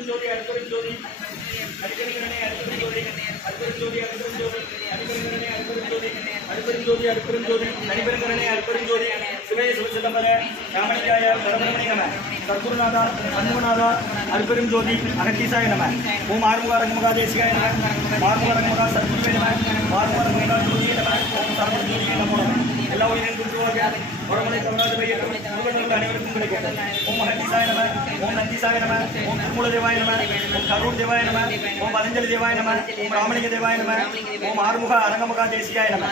அற்புதஞ்சோதி அற்புதஞ்சோதி அடிக்கணிகரனே அற்புதஞ்சோதி அற்புதஞ்சோதி அற்புதஞ்சோதி அடிக்கணிகரனே அற்புதஞ்சோதி அற்புதஞ்சோதி அற்புதஞ்சோதி அடிபெருங்கரனே அற்புதஞ்சோதி சிவே சிவசிதம்பர ராமணிகாய பரமரமணி நம சத்குருநாதா சண்முகநாதா அற்பெருஞ்சோதி அகத்தீசாய நம ஓம் ஆறுமுக அரங்கமுகா தேசிகாய நம ஆறுமுக அரங்கமுகா சத்குருவே நம ஆறுமுக அரங்கமுகா ஜோதியே நம ஓம் சரவணஜோதியே நமோ நம எல்லா உயிரின் குருவாக உடம்பனை தவறாத பெயர் முருகன் அனைவருக்கும் கிடைக்கும் ஓம் அகத்தீசாய நம ஓம் நந்தீசாய நம ஓம் திருமூல தேவாய நம ஓம் கரூர் தேவாய நம ஓம் பதஞ்சலி தேவாய நம ஓம் ராமலிங்க தேவாய நம ஓம் ஆறுமுக அரங்கமுகா தேசிகாய நம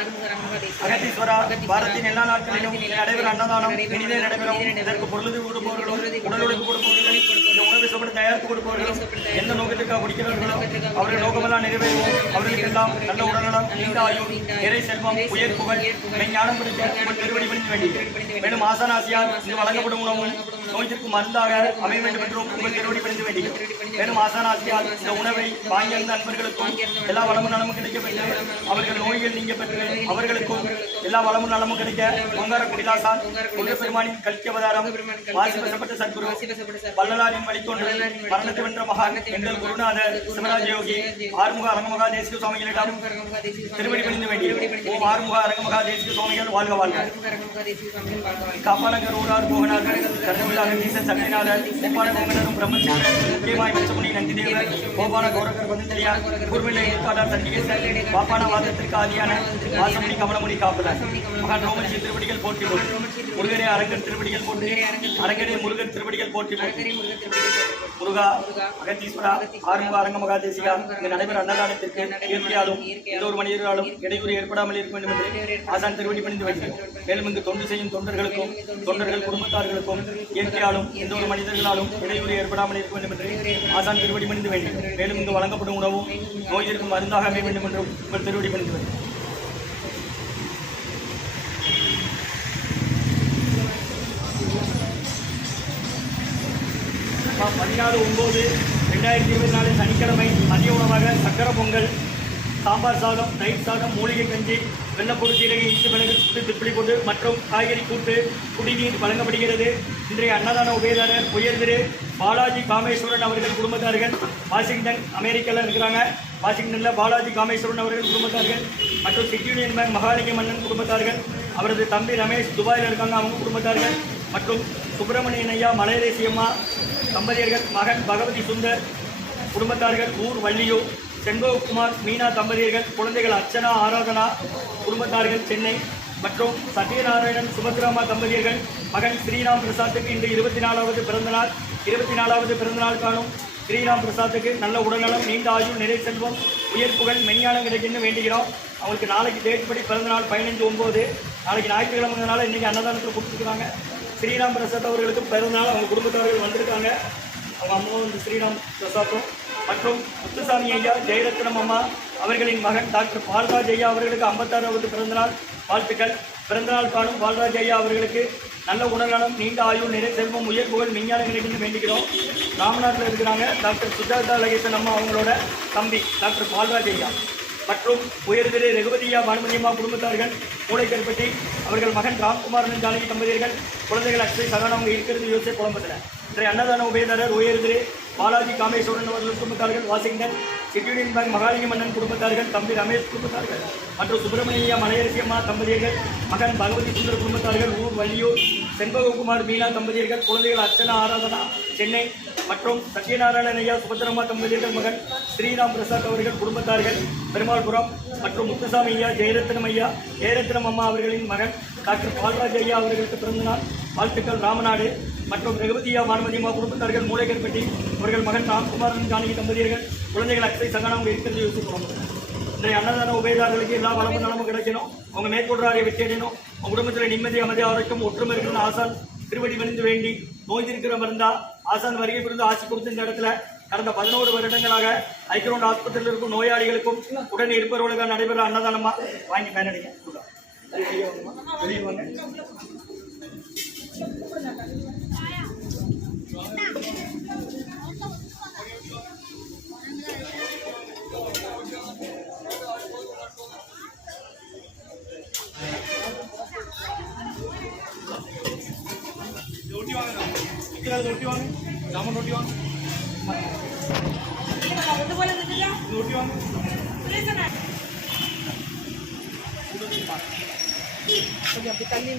அகத்தீஸ்வரா பாரத்தின் எல்லா நாட்களிலும் நடைபெற அன்னதானம் இனிதே நடைபெறும் இதற்கு பொருளுதவி கொடுப்பவர்களும் உடல் உழைப்பு கொடுப்பவர்களும் இந்த உணவு சபடி தயாரித்து கொடுப்பவர்களும் எந்த நோக்கத்திற்காக குடிக்கிறார்களோ அவர்கள் நோக்கமெல்லாம் நிறைவேறுவோம் அவர்களுக்கெல்லாம் நல்ல உடல்நலம் நீண்ட ஆயுள் இறை செல்வம் உயர் புகழ் மெஞ்ஞானம் பிடிக்க உங்கள் திருவடி பணிந்து வேண்டி மேலும் ஆசானாசியார் இங்கு வழங்கப்படும் உணவு நோய்த்திற்கு மருந்தாக அமைய வேண்டும் என்றும் உங்கள் திருவடி பணிந்து வேண்டி மேலும் ஆசானாசியார் இந்த உணவை வாங்கியிருந்த நண்பர்களுக்கும் எல்லா வளமும் நலமும் கிடைக்க பெற்று அவர்கள் நோய்கள் நீங்க பெற்று அவர்களுக்கும் எல்லா வளமும் நலமும் கிடைக்க ஓங்கார குடிதாசான் பெருமானின் கல்கி அவதாரம் வாசிப்பட்ட சத்குரு வள்ளலாரின் வழித்தோன்று மரணத்தை வென்ற மகான் எங்கள் குருநாதர் சிவராஜ யோகி ஆறுமுக அரங்கமகா தேசிக சுவாமிகளிடம் திருவடி பணிந்து வேண்டி ஓம் ஆறுமுக அரங்கமகா தேசிக சுவாமிகள் வாழ்க வாழ்க காப்பாளர் ஊரார் போகனார்கள் கர்ணவிழாக நீசன் சக்திநாதர் உப்பான கோங்கனரும் பிரம்மச்சந்திரன் முக்கியமாய் வெச்சமுனி நந்திதேவர் கோபால கௌரகர் பந்தலியார் குருவிலை ஏற்காடார் சண்டிகேசர் பாப்பான வாதத்திற்கு ஆதியான வாசமுனி கமலமுனி காப்பலர் மகான் ரோமசி திருவடிகள் போற்றி போற்றி முருகனே அரங்கன் திருவடிகள் போற்றி அரங்கனே முருகன் திருவடிகள் போற்றி போற்றி முருகா அகத்தீஸ்வரா ஆறுமுக அரங்கமகா தேசிகா இங்கு நடைபெற அன்னதானத்திற்கு இயற்கையாலும் எந்த ஒரு மனிதர்களாலும் இடையூறு ஏற்படாமல் இருக்க வேண்டும் என்று ஆசான் திருவடி பணிந்து வருகிறோம் மேலும் இங்கு தொண்டு செய்யும் தொண்டர்களுக்கும் தொண்டர்கள் குடும்பத்தார்களுக்கும் இயற்கையாலும் எந்த ஒரு மனிதர்களாலும் இடையூறு ஏற்படாமல் இருக்க வேண்டும் என்று ஆசான் திருவடி பணிந்து வேண்டும் மேலும் இங்கு வழங்கப்படும் உணவும் நோய் இருக்கும் மருந்தாக அமைய வேண்டும் என்று உங்கள் திருவடி பணிந்து வேண்டும் 16/9/2024 சனிக்கிழமை மதிய உணவாக சக்கரை பொங்கல் சாம்பார் சாதம் தயிர் சாதம் மூலிகை கஞ்சி வெள்ளப்பொரு சீரகை இஞ்சி மிளகு திப்பிலி போட்டு மற்றும் காய்கறி கூட்டு குடிநீர் வழங்கப்படுகிறது. இன்றைய அன்னதான உபயதாரர் உயர் திரு பாலாஜி காமேஸ்வரன் அவர்கள் குடும்பத்தார்கள் வாஷிங்டன் அமெரிக்காவில் இருக்கிறாங்க. வாஷிங்டனில் பாலாஜி காமேஸ்வரன் அவர்கள் குடும்பத்தார்கள் மற்றும் சிட்டி யூனியன் பேங்க் மகாலிங்க மன்னன் குடும்பத்தார்கள் அவரது தம்பி ரமேஷ் துபாயில் இருக்காங்க அவங்க குடும்பத்தார்கள் மற்றும் சுப்பிரமணியன் ஐயா மலையரசியம்மா தம்பதியர்கள் மகன் பகவதி சுந்தர் குடும்பத்தார்கள் ஊர் வள்ளியூர் செண்பகுமார் மீனா தம்பதியர்கள் குழந்தைகள் அர்ச்சனா ஆராதனா குடும்பத்தார்கள் சென்னை மற்றும் சத்யநாராயணன் சுபத்ராமா தம்பதியர்கள் மகன் ஸ்ரீராம் பிரசாத்துக்கு இன்று 24வது பிறந்தநாள் காணும் ஸ்ரீராம் பிரசாத்துக்கு நல்ல உடல்நலம் நீண்ட ஆயுள் நிறை செல்வம் உயர் புகழ் மெஞ்ஞானம் கிடைக்குன்னு வேண்டுகிறோம். அவங்களுக்கு நாளைக்கு டேட் படி பிறந்தநாள் 15/9 நாளைக்கு ஞாயிற்றுக்கிழமைனால இன்றைக்கி அன்னதானத்தில் கொடுத்துருக்குறாங்க. ஸ்ரீராம் பிரசாத் அவர்களுக்கு பிறந்தநாள் அவங்க குடும்பத்தார்கள் வந்திருக்காங்க. அவங்க அம்மாவும் இந்த ஸ்ரீராம் பிரசாத்தும் மற்றும் முத்துசாமி ஐயா ஜெயரத்னம் அம்மா அவர்களின் மகன் டாக்டர் பால்ராஜ் ஐயா அவர்களுக்கு 56வது பிறந்தநாள் வாழ்த்துக்கள். பிறந்தநாள் காணும் பால்ராஜ் ஐயா அவர்களுக்கு நல்ல உடல்நலம் நீண்ட ஆயுள் நிறை செல்வம் உயர் புகழ் விஞ்ஞானம் கிடைக்குன்னு வேண்டிக்கிறோம். ராமநாட்டில் இருக்கிறாங்க டாக்டர் சுஜாதா லகேசன் அம்மா அவங்களோட தம்பி டாக்டர் பால்ராஜ் ஐயா மற்றும் உயர் திரு ரகுபதியா பானுமதியம்மா குடும்பத்தார்கள் மூளைக்கற்பட்டி அவர்கள் மகன் ராம்குமாரன் ஜானகி தம்பதியர்கள் குழந்தைகள் அக்ஷய் சகன் அவங்க இருக்கிறது யோசிச்சு குழம்பத்தில். இன்றைய அன்னதான உபயதாரர் உயர் திரு பாலாஜி காமேஸ்வரன் அவர்கள் குடும்பத்தார்கள் Washington city union bank Mahalinga மன்னன் குடும்பத்தார்கள் தம்பி ரமேஷ் குடும்பத்தார்கள் மற்றும் சுப்பிரமணியா மலையரசியம்மா தம்பதியர்கள் மகன் பகவதி சுந்தர் குடும்பத்தார்கள் ஊர் வள்ளியூர் செண்பகுமார் மீனா தம்பதியர்கள் குழந்தைகள் அர்ச்சனா ஆராதனா சென்னை மற்றும் சத்யநாராயணன் ஐயா சுபத்திரம்மா தம்பதியர்கள் மகன் ஸ்ரீராம் பிரசாத் அவர்கள் குடும்பத்தார்கள் பெருமாள்புரம் மற்றும் முத்துசாமி ஐயா ஜெயரத்னம் அம்மா அவர்களின் மகன் டாக்டர் பால்ராஜ் ஐயா அவர்களுக்கு பிறந்தநாள் வாழ்த்துக்கள். ராமநாடு மற்றும் ரகுபதியா பானுமதியம்மா குடும்பத்தார்கள் மூளைக்கற்பட்டி அவர்கள் மகன் ராம்குமாரன் ஜானகி தம்பதியர்கள் குழந்தைகள் அக்ஷய் சகன் அவங்க இருக்கிறது யோசிக்கணும். இன்றைய அன்னதான உபயதாரர்களுக்கு எல்லா வளமும் நலமும் கிடைக்கணும். அவங்க மேற்கொள்றாரை வெற்றியடையணும். அவங்க குடும்பத்தில் நிம்மதி அமைதி ஆரோக்கியம் ஒற்றுமை இருக்கணும்னு ஆசான் திருவடி மணிந்து வேண்டி நோய் இருக்கிற மருந்தா ஆசான் வருகை புரிந்து ஆட்சி கொடுத்த இந்த இடத்துல கடந்த 11 வருடங்களாக ஐக்கியரோண்ட் ஆஸ்பத்திரியில் இருக்கும் நோயாளிகளுக்கும் உடன் இருப்பவர்களுக்காக நடைபெற அன்னதானமா வாங்கி பயனடைங்க. வெளியே வாங்க. रोटी वांगे जामुन रोटी वांगे இது ஒட்டி வாங்க. கொஞ்சம் அப்படி தள்ளி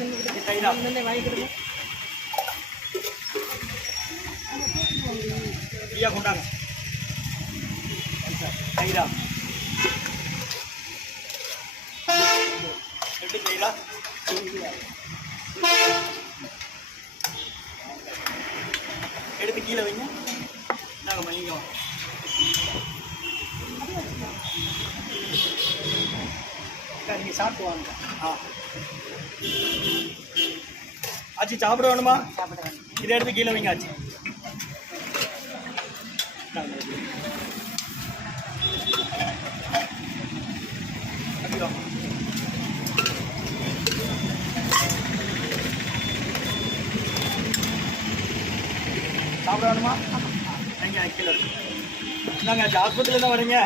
கைதா. நின்று வாங்கிக்கிடுங்க. ஃப்ரீயாக கொண்டாங்க. கைதா 2 கைதா. எடுத்து கீழே வைங்க. நாங்கள் பண்ணிக்குவோம். நீங்கள் சாப்பிட்டு வாங்க. ஆச்சி சாப்பிட வேணுமா? சாப்பிட வேணும். இதை எடுத்து கீழே வைங்க ஆச்சி. சாப்பிட வேணுமா? நீங்கள் கீழே நாங்கள் ஆச்சு ஆஸ்பத்திரியில் தான் வரீங்க.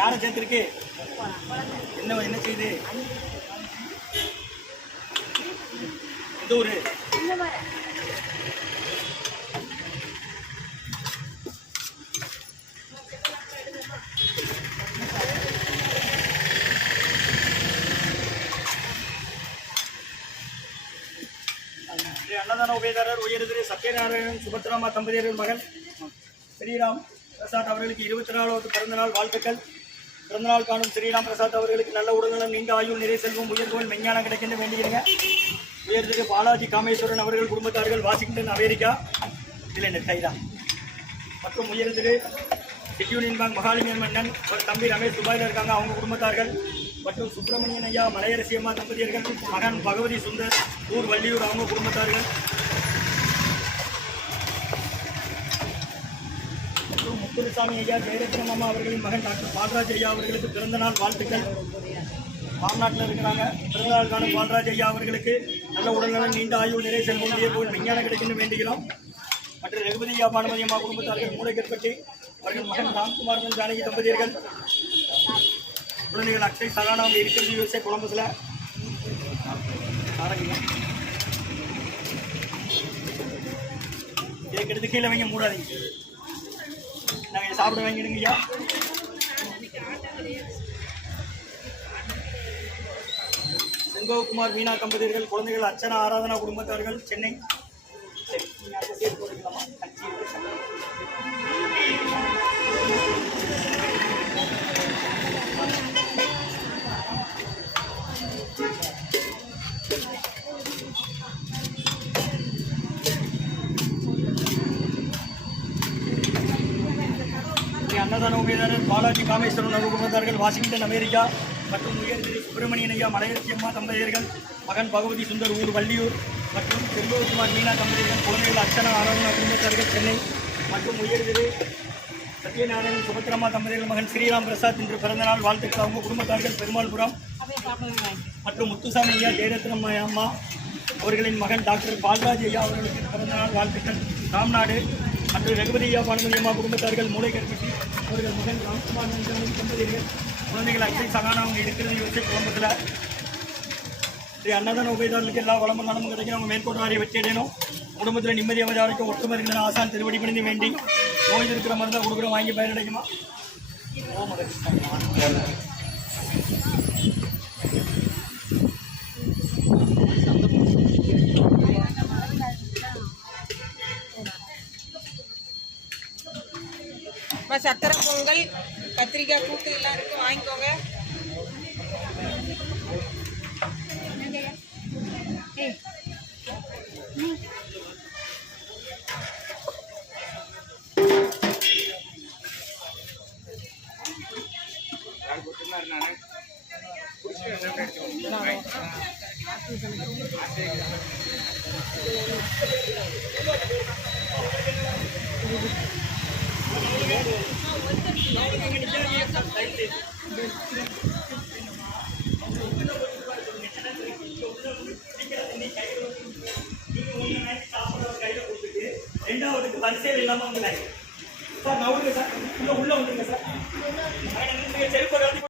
யாரை சேர்த்துருக்கு? என்ன செய்யுது? எந்த ஊர்? அன்னதான உபயதாரர் உயர்திரு சத்யநாராயணன் சுபத்ராமா தம்பதியர்கள் மகன் ஸ்ரீராம் பிரசாத் அவர்களுக்கு 24வது பிறந்தநாள் வாழ்த்துக்கள். பிறந்தநாள் காணும் ஸ்ரீராம் பிரசாத் அவர்களுக்கு நல்ல உடல்நலம், நீண்ட ஆயுள், நிறை செல்வம், உயர்வுகள், மெஞ்ஞானம் கிடைக்கின்ற வேண்டியிருங்க. உயர்திரு பாலாஜி காமேஸ்வரன் அவர்கள் குடும்பத்தார்கள் வாஷிங்டன் அமெரிக்கா இதில் என்ன கைதா. மற்றும் உயர்திரு யூனியன் பேங்க் மகாலிங்கன் மன்னன் ஒரு தம்பி ரமேஷ் துபாயில் இருக்காங்க, அவங்க குடும்பத்தார்கள். மற்றும் சுப்பிரமணியன் ஐயா மலையரசி அம்மா தம்பதியர்கள் மகன் பகவதி சுந்தர் ஊர் வள்ளியூர் அவங்க குடும்பத்தார்கள். மற்றும் முத்துசாமி ஐயா ஜெயரத்னம் அம்மா அவர்களின் மகன் டாக்டர் பால்ராஜ் ஐயா அவர்களுக்கு பிறந்தநாள் வாழ்த்துக்கள். மாமநாட்டில் இருக்கிறாங்க. பிறந்தநாள் காணும் பால்ராஜ் ஐயா அவர்களுக்கு நல்ல உடல்நலம், நீண்ட ஆயுள், நிறை செல்வம், உயர்வுகள், விஞ்ஞானம் கிடைக்கின்ற வேண்டுகிறோம். மற்றும் ரகுபதி ஐயா பானுமதி அம்மா குடும்பத்தார்கள் மூளைக்கற்பட்டி அவர்கள் மகன் ராம்குமார் ஜானகி தம்பதியர்கள். குழந்தைகள் அக்ஷய் சகானா அவங்க இருக்கிறது யூஎஸ்ஏ கொலம்பஸில். இதை கெடுத்து கீழே வைங்க, மூடாதீங்க. நாங்கள் இதை சாப்பிட வாங்கிடுங்க ஐயா. செங்கோகுமார் மீனா தம்பதியர்கள் குழந்தைகள் அர்ச்சனா ஆராதனா குடும்பத்தார்கள் சென்னை. சேர்த்து போட்டுக்கலாமா? அன்னதான உபயதாரர் பாலாஜி காமேஸ்வரன் அவர் குடும்பத்தார்கள் வாஷிங்டன் அமெரிக்கா. மற்றும் உயர்திரு சுப்பிரமணியன் ஐயா மலையரசி அம்மா தம்பதியர்கள் மகன் பகவதி சுந்தர் ஊர் வள்ளியூர். மற்றும் செல்வகுமார் மீனா தம்பதியர்கள் குழந்தைகள் அர்ச்சனா ஆராதனா குடும்பத்தார்கள் சென்னை. மற்றும் உயர்திரு சத்யநாராயணன் சுபத்ராமா தம்பதியர்கள் மகன் ஸ்ரீராம் பிரசாத் இன்று பிறந்தநாள் வாழ்த்துக்கள் அவங்க குடும்பத்தார்கள் பெருமாள்புரம். மற்றும் முத்துசாமி ஐயா ஜெயரத்னம் அம்மா அவர்களின் மகன் டாக்டர் பால்ராஜ் ஐயா அவர்களுக்கு பிறந்தநாள் வாழ்த்துக்கள் ராம்நாடு. மற்றும் ரகுபதி ஐயா பானுமதி அம்மா குடும்பத்தார்கள் மூளைக்கற்பட்டி அவர்கள் மகன் ராம்குமார் தம்பதியர்கள் குழந்தைகள் அக்ஷய் சகானா அவங்க இருக்கிறது யோசிச்சு குடும்பத்தில். ஸ்ரீ அன்னதான உபயதாரர்களுக்கு எல்லா வளமும் நலமும் கிடைக்கும். அவங்க மேற்கொண்டு வாரியை வெற்றியடையணும். குடும்பத்தில் நிம்மதி அமைதியாக ஒற்றுமை இருந்தன ஆசான் திருவடி பணிந்து வேண்டி நோய் இருக்கிற மருந்தை கொடுக்குறோம், வாங்கி பயனடைக்குமா? சக்கரை பொங்கல், கத்திரிக்காய் கூட்டு எல்லாம் இருக்கு, வாங்கிக்கோங்க. ரெண்டாவதுக்கு வரிசையில் இல்லாமல் வந்து சார் நான் விடுங்க சார், உள்ள வந்துருங்க சார்.